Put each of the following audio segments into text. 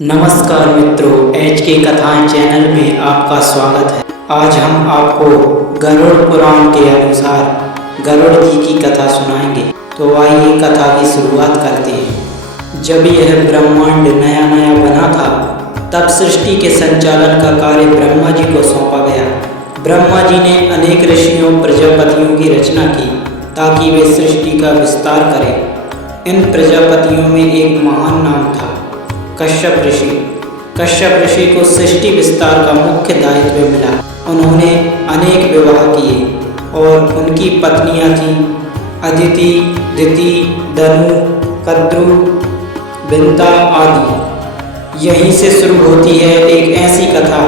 नमस्कार मित्रों, एच के कथाएं चैनल में आपका स्वागत है। आज हम आपको गरुड़ पुराण के अनुसार गरुड़ जी की कथा सुनाएंगे। तो आइए कथा की शुरुआत करते हैं। जब यह ब्रह्मांड नया नया बना था, तब सृष्टि के संचालन का कार्य ब्रह्मा जी को सौंपा गया। ब्रह्मा जी ने अनेक ऋषियों प्रजापतियों की रचना की ताकि वे सृष्टि का विस्तार करें। इन प्रजापतियों में एक महान नाम था कश्यप ऋषि। कश्यप ऋषि को सृष्टि विस्तार का मुख्य दायित्व मिला। उन्होंने अनेक विवाह किए और उनकी पत्नियां थीं अदिति, दिति, दनु, कद्रु, बिंता आदि। यहीं से शुरू होती है एक ऐसी कथा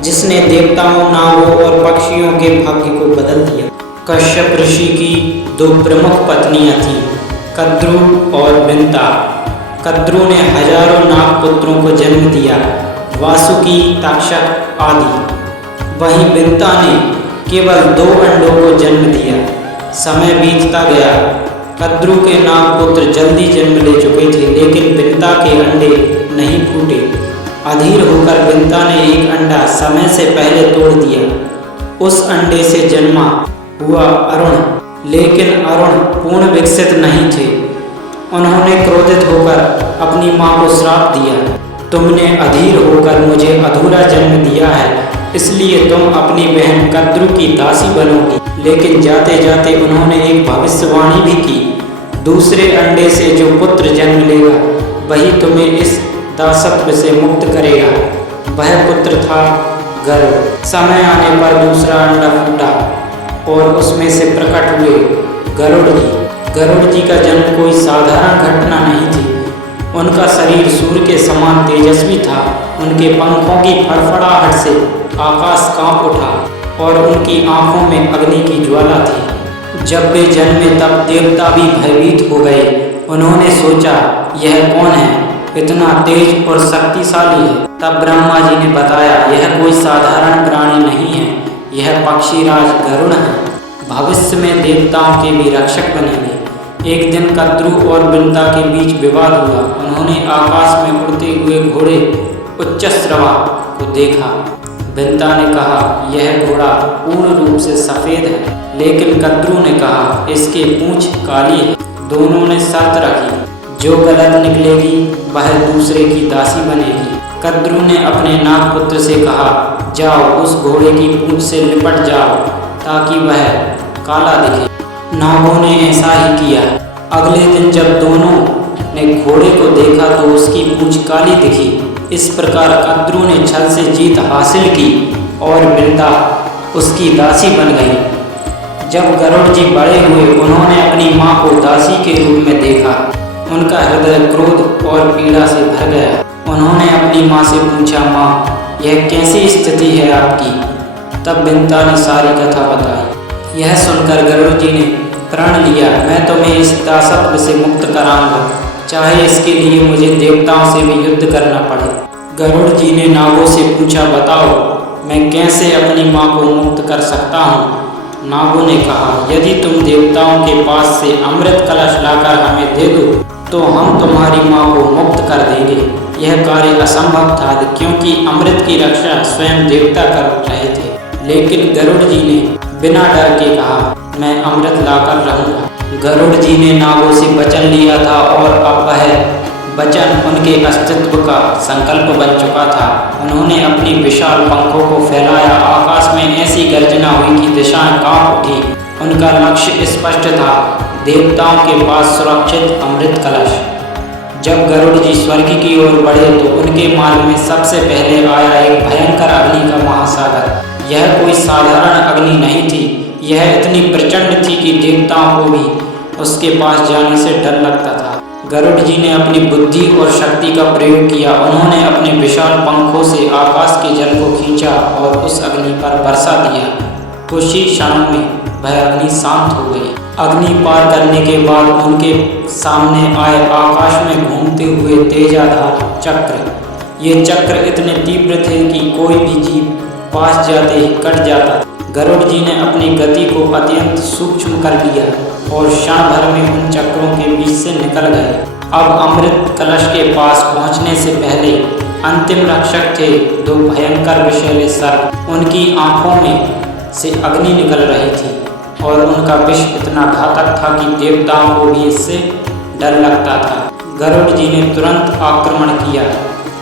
जिसने देवताओं, नागों और पक्षियों के भाग्य को बदल दिया। कश्यप ऋषि की दो प्रमुख पत्नियां थीं, कद्रु और बिंता। कद्रु ने हजारों नागपुत्रों को जन्म दिया, वासुकी, तक्षक आदि। वहीं बिंता ने केवल 2 अंडों को जन्म दिया। समय बीतता गया। कद्रु के नागपुत्र जल्दी जन्म ले चुके थे, लेकिन बिंता के अंडे नहीं फूटे। अधीर होकर बिंता ने एक अंडा समय से पहले तोड़ दिया। उस अंडे से जन्मा हुआ अरुण, लेकिन अरुण पूर्ण विकसित नहीं थे। उन्होंने क्रोधित होकर अपनी माँ को श्राप दिया, तुमने अधीर होकर मुझे अधूरा जन्म दिया है, इसलिए तुम अपनी बहन कद्रु की दासी बनोगी। लेकिन जाते जाते उन्होंने एक भविष्यवाणी भी की, दूसरे अंडे से जो पुत्र जन्म लेगा वही तुम्हें इस दासत्व से मुक्त करेगा। वह पुत्र था गरुड़। समय आने पर दूसरा अंडा फूटा और उसमें से प्रकट हुए गरुड़ जी। गरुड़ जी का जन्म कोई साधारण घटना नहीं थी। उनका शरीर सूर्य के समान तेजस्वी था। उनके पंखों की फड़फड़ाहट से आकाश कांप उठा और उनकी आंखों में अग्नि की ज्वाला थी। जब वे जन्मे तब देवता भी भयभीत हो गए। उन्होंने सोचा, यह कौन है, इतना तेज और शक्तिशाली है। तब ब्रह्मा जी ने बताया, यह कोई साधारण प्राणी नहीं है, यह पक्षीराज गरुड़ है। भविष्य में देवताओं के भी रक्षक बनेंगे। एक दिन कद्रु और बिंता के बीच विवाद हुआ। उन्होंने आकाश में उड़ते हुए घोड़े उच्चश्रवा को देखा। बिंता ने कहा, यह घोड़ा पूर्ण रूप से सफ़ेद है, लेकिन कद्रु ने कहा, इसके पूंछ काली है। दोनों ने शर्त रखी, जो गलत निकलेगी वह दूसरे की दासी बनेगी। कद्रु ने अपने नागपुत्र से कहा, जाओ उस घोड़े की पूंछ से लिपट जाओ ताकि वह काला दिखे। नागों ने ऐसा ही किया। अगले दिन जब दोनों ने घोड़े को देखा तो उसकी पूंछ काली दिखी। इस प्रकार कद्रु ने छल से जीत हासिल की और बिंता उसकी दासी बन गई। जब गरुड़ जी बड़े हुए, उन्होंने अपनी माँ को दासी के रूप में देखा। उनका हृदय क्रोध और पीड़ा से भर गया। उन्होंने अपनी माँ से पूछा, माँ, यह कैसी स्थिति है आपकी? तब बिंता ने सारी कथा बताई। यह सुनकर गरुड़ जी ने प्रण लिया, मैं तुम्हें इस दासत्व से मुक्त कराऊंगा, चाहे इसके लिए मुझे देवताओं से भी युद्ध करना पड़े। गरुड़ जी ने नागों से पूछा, बताओ मैं कैसे अपनी माँ को मुक्त कर सकता हूँ? नागों ने कहा, यदि तुम देवताओं के पास से अमृत कलश लाकर हमें दे दो तो हम तुम्हारी माँ को मुक्त कर देंगे। यह कार्य असंभव था, क्योंकि अमृत की रक्षा स्वयं देवता कर रहे थे। लेकिन गरुड़ जी ने बिना डर के कहा, मैं अमृत लाकर रहूंगा। गरुड़ जी ने नागों से वचन लिया था और अब वह वचन उनके अस्तित्व का संकल्प बन चुका था। उन्होंने अपनी विशाल पंखों को फैलाया। आकाश में ऐसी गर्जना हुई कि दिशाएं कांप उठी। उनका लक्ष्य स्पष्ट था, देवताओं के पास सुरक्षित अमृत कलश। जब गरुड़ जी स्वर्ग की ओर बढ़े तो उनके मार्ग में सबसे पहले आया एक भयंकर अग्नि का महासागर। यह कोई साधारण अग्नि नहीं थी, यह इतनी प्रचंड थी कि देवताओं को भी उसके पास जाने से डर लगता था। गरुड़ जी ने अपनी बुद्धि और शक्ति का प्रयोग किया। उन्होंने अपने विशाल पंखों से आकाश के जल को खींचा और उस अग्नि पर बरसा दिया। कुछ ही क्षणों में वह अग्नि शांत हो गई। अग्नि पार करने के बाद उनके सामने आए आकाश में घूमते हुए तेजाधार चक्र। ये चक्र इतने तीव्र थे कि कोई भी जीव पास जाते ही कट जाता। गरुड़ जी ने अपनी गति को अत्यंत सूक्ष्म कर लिया और क्षण भर में उन चक्रों के बीच से निकल गए। अब अमृत कलश के पास पहुंचने से पहले अंतिम रक्षक थे दो भयंकर विषैले सर्प। उनकी आंखों में से अग्नि निकल रही थी और उनका विष इतना घातक था कि देवताओं को भी इससे डर लगता था। गरुड़ जी ने तुरंत आक्रमण किया।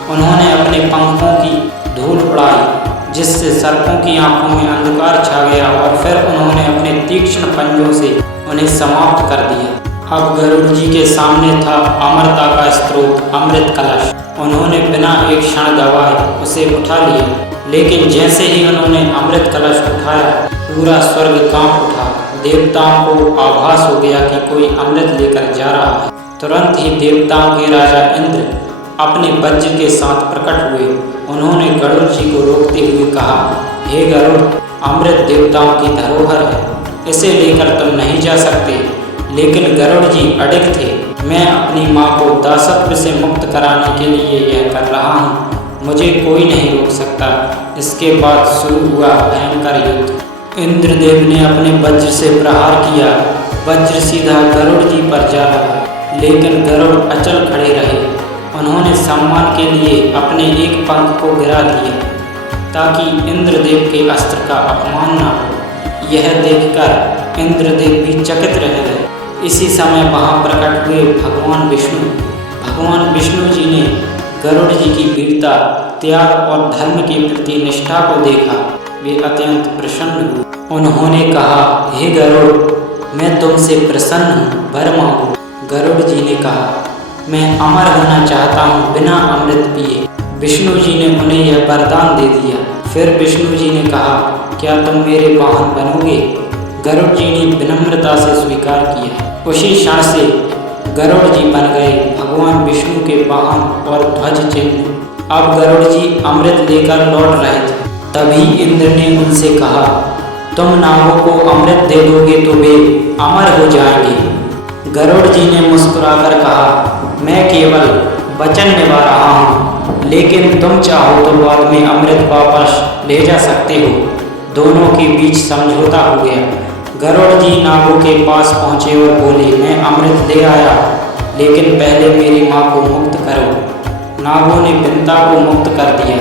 उन्होंने अपने पंखों की धूल उड़ाई जिससे सर्पों की आंखों में अंधकार छा गया और फिर उन्होंने अपने तीक्ष्ण पंजों से उन्हें समाप्त कर दिया। अब गरुड़ जी के सामने था अमरता का स्रोत अमृत कलश। उन्होंने बिना एक क्षण गवाए उसे उठा लिया, लेकिन जैसे ही उन्होंने अमृत कलश उठाया पूरा स्वर्ग कांप उठा। देवताओं को आभास हो गया कि कोई अमृत लेकर जा रहा है। तुरंत ही देवताओं के राजा इंद्र अपने वज्र के साथ प्रकट हुए। उन्होंने गरुड़ जी को रोकते हुए कहा, हे गरुड़, अमृत देवताओं की धरोहर है, इसे लेकर तुम नहीं जा सकते। लेकिन गरुड़ जी अडिग थे। मैं अपनी माँ को दासत्व से मुक्त कराने के लिए यह कर रहा हूँ, मुझे कोई नहीं रोक सकता। इसके बाद शुरू हुआ भयंकर युद्ध। इंद्रदेव ने अपने वज्र से प्रहार किया। वज्र सीधा गरुड़ जी पर जा लगा, लेकिन गरुड़ अचल खड़े रहे। उन्होंने सम्मान के लिए अपने एक पंख को गिरा दिया ताकि इंद्रदेव के अस्त्र का अपमान न हो। यह देखकर इंद्रदेव भी चकित रह गए। इसी समय वहाँ प्रकट हुए भगवान विष्णु। भगवान विष्णु जी ने गरुड़ जी की वीरता, त्याग और धर्म के प्रति निष्ठा को देखा। वे अत्यंत प्रसन्न हुए। उन्होंने कहा, हे गरुड़, मैं तुमसे प्रसन्न हूँ, वर मांगो। गरुड़ जी ने कहा, मैं अमर होना चाहता हूँ बिना अमृत पिए। विष्णु जी ने उन्हें यह वरदान दे दिया। फिर विष्णु जी ने कहा, क्या तुम मेरे वाहन बनोगे? गरुड़ जी ने विनम्रता से स्वीकार किया। उसी क्षण से गरुड़ जी बन गए भगवान विष्णु के वाहन और ध्वज चिन्ह। अब गरुड़ जी अमृत लेकर लौट रहे थे। तभी इंद्र ने उनसे कहा, तुम नागों को अमृत दे दोगे तो वे अमर हो जाएंगे। गरुड़ जी ने मुस्कुराकर कहा, मैं केवल वचन निभा रहा हूँ, लेकिन तुम चाहो तो बाद में अमृत वापस ले जा सकते हो। दोनों के बीच समझौता हो गया। गरुड़ जी नागों के पास पहुँचे और बोले, मैं अमृत ले आया, लेकिन पहले मेरी माँ को मुक्त करो। नागों ने बिंता को मुक्त कर दिया।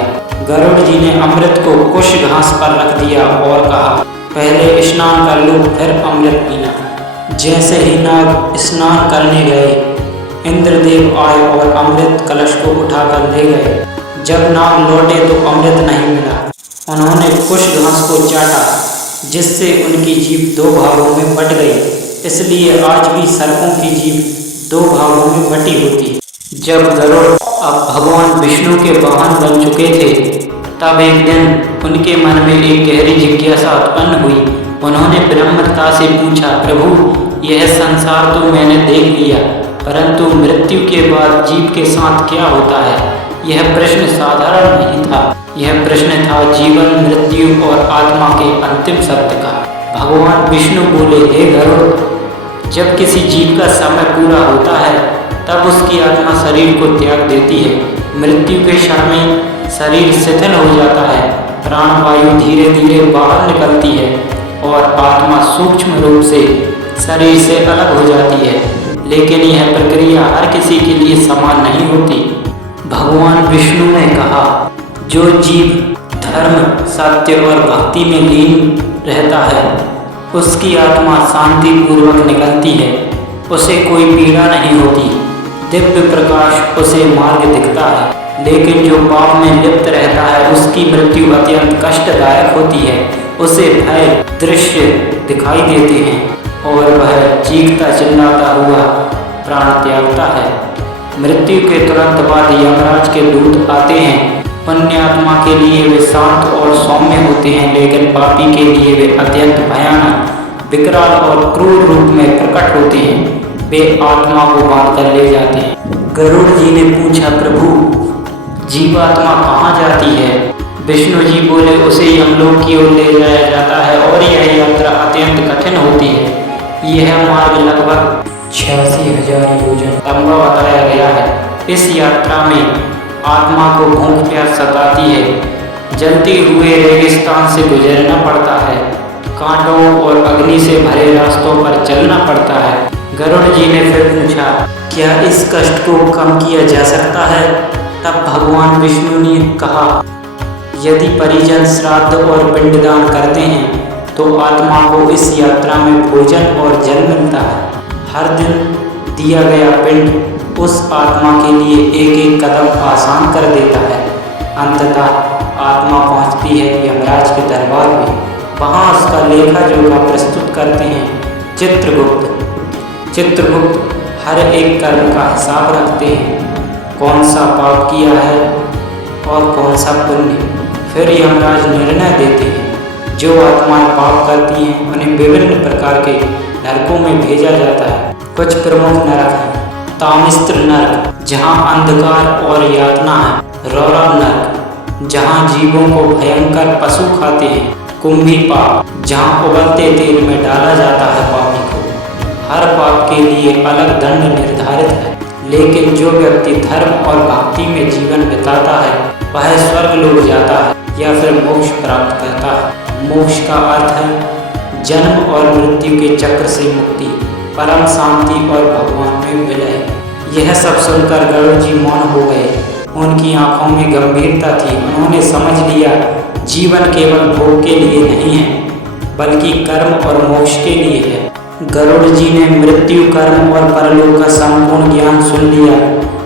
गरुड़ जी ने अमृत को कुश घास पर रख दिया और कहा, पहले स्नान कर लो, फिर अमृत पीना। जैसे ही नाग स्नान करने गए, इंद्रदेव आए और अमृत कलश को उठाकर ले गए। जब नाग लौटे तो अमृत नहीं मिला। उन्होंने कुश घास को चाटा, जिससे उनकी जीभ दो भागों में बट गई। इसलिए आज भी सर्पों की जीभ दो भागों में बटी होती है। जब गरुड़ अब भगवान विष्णु के वाहन बन चुके थे, तब एक दिन उनके मन में एक गहरी जिज्ञासा उत्पन्न हुई। उन्होंने विनम्रता से पूछा, प्रभु, यह संसार तो मैंने देख लिया, परंतु मृत्यु के बाद जीव के साथ क्या होता है? यह प्रश्न साधारण नहीं था। यह प्रश्न था जीवन, मृत्यु और आत्मा के अंतिम सत्य का। भगवान विष्णु बोले, हे गरुड़, जब किसी जीव का समय पूरा होता है तब उसकी आत्मा शरीर को त्याग देती है। मृत्यु के क्षण में शरीर शिथिल हो जाता है, प्राण वायु धीरे धीरे बाहर निकलती है और आत्मा सूक्ष्म रूप से शरीर से अलग हो जाती है। लेकिन यह प्रक्रिया हर किसी के लिए समान नहीं होती। भगवान विष्णु ने कहा, जो जीव धर्म, सत्य और भक्ति में लीन रहता है, उसकी आत्मा शांति पूर्वक निकलती है। उसे कोई पीड़ा नहीं होती, दिव्य प्रकाश उसे मार्ग दिखता है। लेकिन जो पाप में लिप्त रहता है, उसकी मृत्यु अत्यंत कष्टदायक होती है। उसे भय दृश्य दिखाई देते हैं और वह चीखता चिल्लाता हुआ प्राण त्यागता है। मृत्यु के तुरंत बाद यमराज के दूत आते हैं। पुण्य आत्मा के लिए वे शांत और सौम्य होते हैं, लेकिन पापी के लिए वे अत्यंत भयानक, विकराल और क्रूर रूप में प्रकट होते हैं। वे आत्मा को बांध कर ले जाते हैं। गरुड़ जी ने पूछा, प्रभु, जीवात्मा कहाँ जाती है? विष्णु जी बोले, उसे यमलोक की ओर ले जाया जाता है और यह यात्रा अत्यंत कठिन होती है। यह मार्ग लगभग 86,000 योजन लंबा बताया गया है। इस यात्रा में आत्मा को भूख प्यास सताती है। जलते हुए रेगिस्तान से गुजरना पड़ता है। कांटों और अग्नि से भरे रास्तों पर चलना पड़ता है। गरुड़ जी ने फिर पूछा, क्या इस कष्ट को कम किया जा सकता है? तब भगवान विष्णु ने कहा, यदि परिजन श्राद्ध और पिंडदान करते हैं तो आत्मा को इस यात्रा में भोजन और जल मिलता है। हर दिन दिया गया पिंड उस आत्मा के लिए एक एक कदम आसान कर देता है। अंततः आत्मा पहुंचती है यमराज के दरबार में। वहां उसका लेखा जोखा प्रस्तुत करते हैं चित्रगुप्त हर एक कर्म का हिसाब रखते हैं, कौन सा पाप किया है और कौन सा पुण्य। फिर यमराज निर्णय देते हैं, जो आत्माएं पाप करती हैं उन्हें विभिन्न प्रकार के नरकों में भेजा जाता है। कुछ प्रमुख नरक हैं। तामिस्त्र नरक, जहाँ अंधकार और यातना है। रौरव नरक, जहाँ जीवों को भयंकर पशु खाते हैं। कुंभी पाप, जहाँ उबलते तेल में डाला जाता है पापी को। हर पाप के लिए अलग दंड निर्धारित है, लेकिन जो व्यक्ति धर्म और भक्ति में जीवन बिताता है वह स्वर्ग लोक जाता है या फिर मोक्ष प्राप्त करता है। मोक्ष का अर्थ है जन्म और मृत्यु के चक्र से मुक्ति, परम शांति और भगवान में विलय। यह सब सुनकर गरुड़ जी मौन हो गए। उनकी आंखों में गंभीरता थी। उन्होंने समझ लिया, जीवन केवल भोग के लिए नहीं है बल्कि कर्म और मोक्ष के लिए है। गरुड़ जी ने मृत्यु, कर्म और परलोक का संपूर्ण ज्ञान सुन लिया।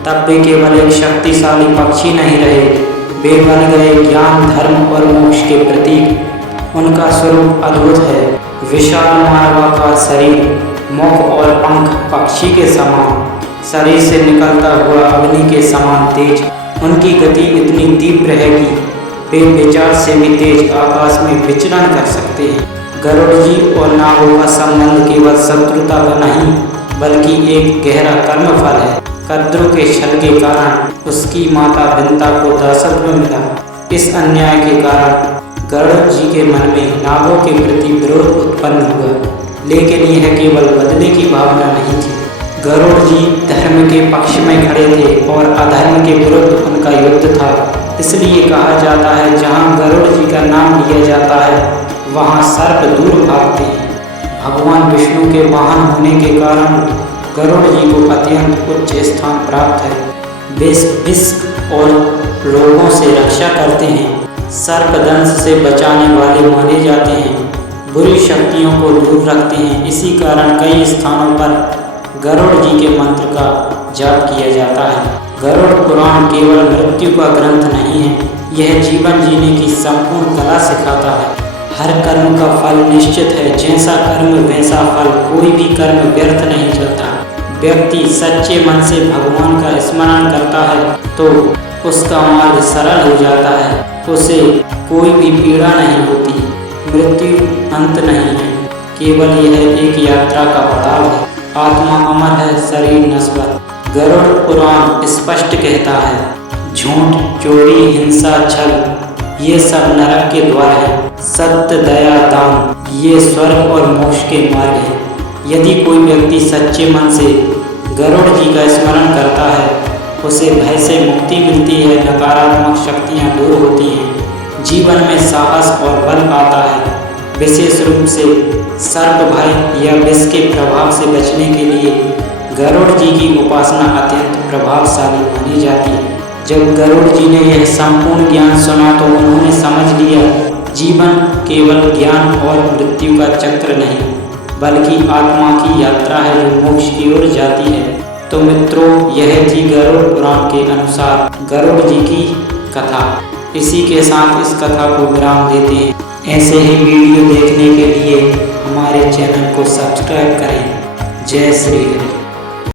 तब वे केवल एक शक्तिशाली पक्षी नहीं रहे, वे बन गए ज्ञान, धर्म और मोक्ष के प्रतीक। उनका स्वरूप अद्भुत है। विशाल मानवाकार शरीर, मुख और पंख पक्षी के समान, शरीर से निकलता हुआ अग्नि के समान तेज। उनकी गति इतनी तीव्र है कि वे विचार से भी तेज आकाश में विचरण कर सकते हैं। गरुड़ जी और नागों का संबंध केवल शत्रुता का नहीं बल्कि एक गहरा कर्मफल है। कद्रु के छल के कारण उसकी माता बिंता को दासत्व मिला। इस अन्याय के कारण गरुड़ जी के मन में नागों के प्रति विरोध उत्पन्न हुआ, लेकिन यह केवल बदले की भावना नहीं थी। गरुड़ जी धर्म के पक्ष में खड़े थे और अधर्म के विरुद्ध उनका युद्ध था। इसलिए कहा जाता है, जहाँ गरुड़ जी का नाम लिया जाता है वहाँ सर्प दूर भागते हैं। भगवान विष्णु के वाहन होने के कारण गरुड़ जी को अत्यंत उच्च स्थान प्राप्त है। विष और रोगों से रक्षा करते हैं, सर्पदंश से बचाने वाले माने जाते हैं, बुरी शक्तियों को दूर रखते हैं। इसी कारण कई स्थानों पर गरुड़ जी के मंत्र का जाप किया जाता है। गरुड़ पुराण केवल मृत्यु का ग्रंथ नहीं है, यह जीवन जीने की संपूर्ण कला सिखाता है। हर कर्म का फल निश्चित है, जैसा कर्म वैसा फल। कोई भी कर्म व्यर्थ नहीं चलता। व्यक्ति सच्चे मन से भगवान का स्मरण करता है तो उसका मार्ग सरल हो जाता है, उसे कोई भी पीड़ा नहीं होती। मृत्यु अंत नहीं है, केवल यह एक यात्रा का पड़ाव है। आत्मा अमर है, शरीर नश्वर। गरुड़ पुराण स्पष्ट कहता है, झूठ, चोरी, हिंसा, छल ये सब नरक के द्वार है। सत्य, दया, दान ये स्वर्ग और मोक्ष के मार्ग हैं। यदि कोई व्यक्ति सच्चे मन से गरुड़ जी का स्मरण करता है उसे भय से मुक्ति मिलती है, नकारात्मक शक्तियाँ दूर होती हैं, जीवन में साहस और बल आता है। विशेष रूप से सर्प भय या विष के प्रभाव से बचने के लिए गरुड़ जी की उपासना अत्यंत प्रभावशाली मानी जाती है। जब गरुड़ जी ने यह संपूर्ण ज्ञान सुना तो उन्होंने समझ लिया, जीवन केवल ज्ञान और मृत्यु का चक्र नहीं बल्कि आत्मा की यात्रा है जो मोक्ष की ओर जाती है। तो मित्रों, यह थी गरुड़ पुराण के अनुसार गरुड़ जी की कथा। इसी के साथ इस कथा को विराम देते हैं। ऐसे ही वीडियो देखने के लिए हमारे चैनल को सब्सक्राइब करें। जय श्री हरि।